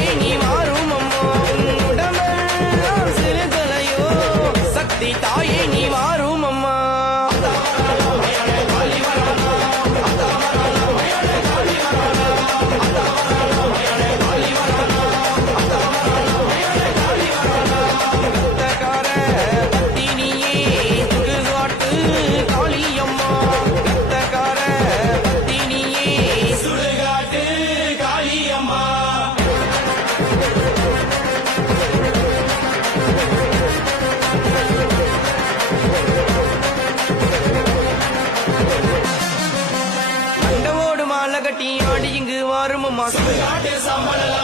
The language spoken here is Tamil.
தாயே நீ மாறும் அம்மா உன்னுடமெல்லாம் சிறுகலையோ சக்தி தாயே நீ மாறும் அம்மா கட்டி ஆடி இங்கு வாரும் அம்மா சம்பளம்